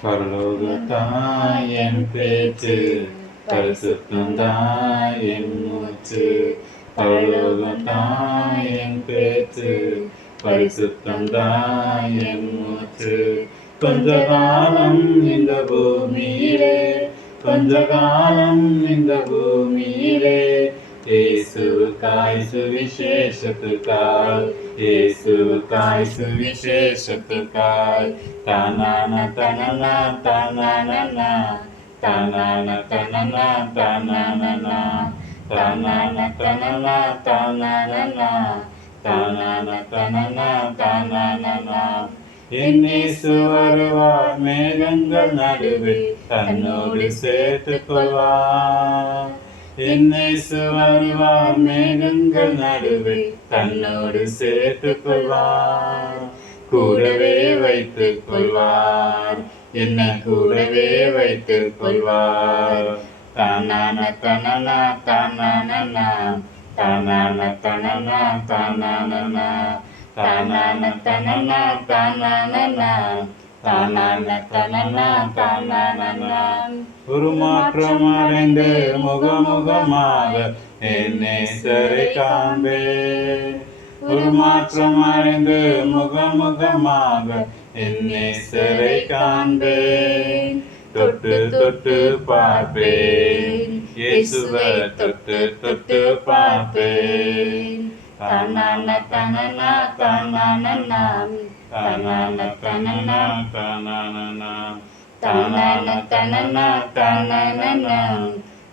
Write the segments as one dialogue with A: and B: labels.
A: பரலோகத்தாய் என் பேச்சு பரிசுத்தந்தாய் என் மூச்சு பரலோகத்தாய் என் பேச்சு பரிசுத்தந்தாய் என் மூச்சு கொஞ்ச காலம் இந்த பூமியிலே கொஞ்ச காலம் இந்த பூமியிலே இயேசுவுக்காய் சுவிசேஷத்துக்காய். இயேசுவுக்காய் சுவிசேஷத்துக்காய். தானான தனனா தானானா. தானான தனனா தானானா. தானான தனனா தானானா. தானான தனனா தானானா. என்னேசு வருவார் மேகங்கள் நடுவே. தன்னோடு சேர்த்துக் கொள்வார் என்னேசு வருவார் மேகங்கள் நடுவே தன்னோடு சேர்த்துக் கொள்வார் கூடவே வைத்துக் கொள்வார் என்ன கூடவே வைத்துக் கொள்வார் தானான தனனா தானானா தானான தனனா தானானா தானான தனனா தானானா உருமாற்றம் அடைந்து முகமுகமாக என்னை சரி காண்பே. உருமாற்றம் அடைந்து முகமுகமாக என்னை சிறை காண்பேன் தொட்டு தொட்டு பார்ப்பேன். இயேசுவை தொட்டு தொட்டு பார்ப்பேன். கண்ணான கண்ணனா கண்ணான தனன தனன. தனன தனன தனன தனன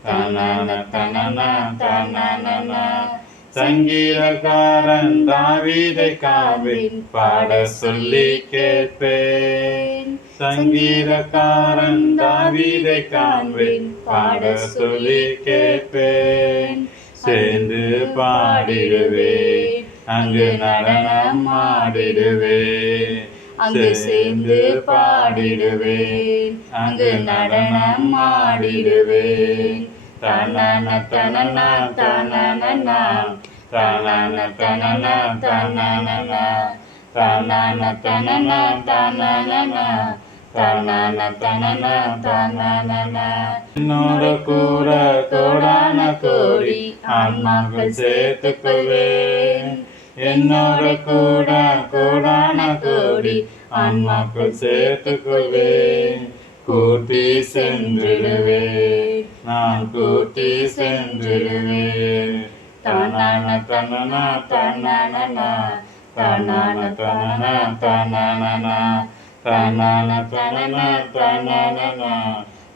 A: தனன தனன தனன சங்கீதக்காரன் தாவீதை காவின் பாட சொல்லி கேட்பேன். சங்கீதக்காரன் தாவீதை காண்பின் பாட சொல்லி கேட்பேன். சேர்ந்து பாடிடுவேன். அங்கு நடனம் ஆடிடுவேன் அங்கு சேர்ந்து பாடிடுவேன் அங்கு நடனம் ஆடிடுவேன் தனன தனன தனன தனன தனன தனன தனன தனன தனன தனன தனன தனன என்னோட கூட கோடான கோடி ஆன்மாக்கள் சேர்த்துக் എന്നോട് കൂടെ കൂടാണ കൂടി ആത്മാക്കൾ ചേർത്തുകൊള്ളേ കൂട്ടി சென்றிடுவே நான் கூட்டி சென்றிடுவே தனான தனனா தனனா தனான தனனா தனனா தனான தனனா தனனா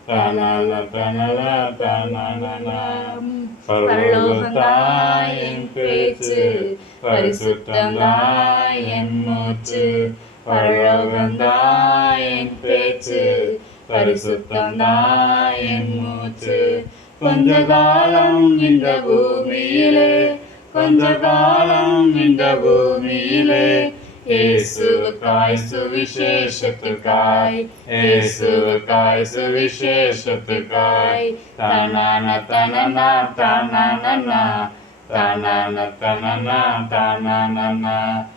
A: தனால தனனா தனனா பரலோக தாயின் பேச்சு. பரிசுத்தந்தாய் என் மூச்சு பரலோகந்தாய் என் பேச்சு. பரிசுத்தந்தாய் என் மூச்சு. கொஞ்ச காலம் இந்த பூமியிலே கொஞ்ச காலம் இந்த பூமியிலே. இயேசுவுக்காய் சுவிசேஷத்துக்காய் இயேசுவுக்காய் சுவிசேஷத்துக்காய். தனன தனனா தனனா ta na na ta na na ta na na na